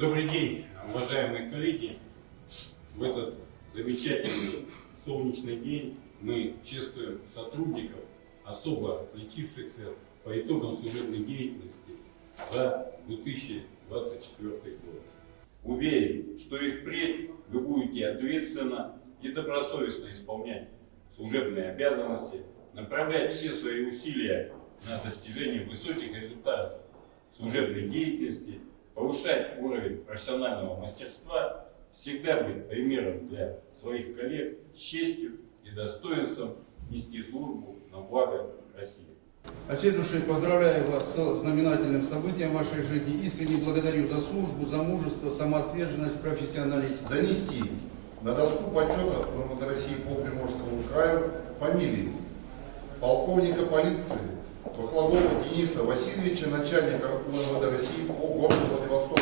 Добрый день, уважаемые коллеги. В этот замечательный солнечный день мы чествуем сотрудников, особо отличившихся по итогам служебной деятельности за 2024 год. Уверен, что и впредь вы будете ответственно и добросовестно исполнять служебные обязанности, направлять все свои усилия на достижение высоких результатов служебной деятельности, повышать уровень профессионального мастерства, всегда быть примером для своих коллег, с честью и достоинством нести службу на благо России. От всей души поздравляю вас с знаменательным событием в вашей жизни. Искренне благодарю за службу, за мужество, самоотверженность, профессионализм. Занести на доску почета МВД России по Приморскому краю фамилии полковника полиции Бакланова Дениса Васильевича, начальника МВД России по городу Владивостоку.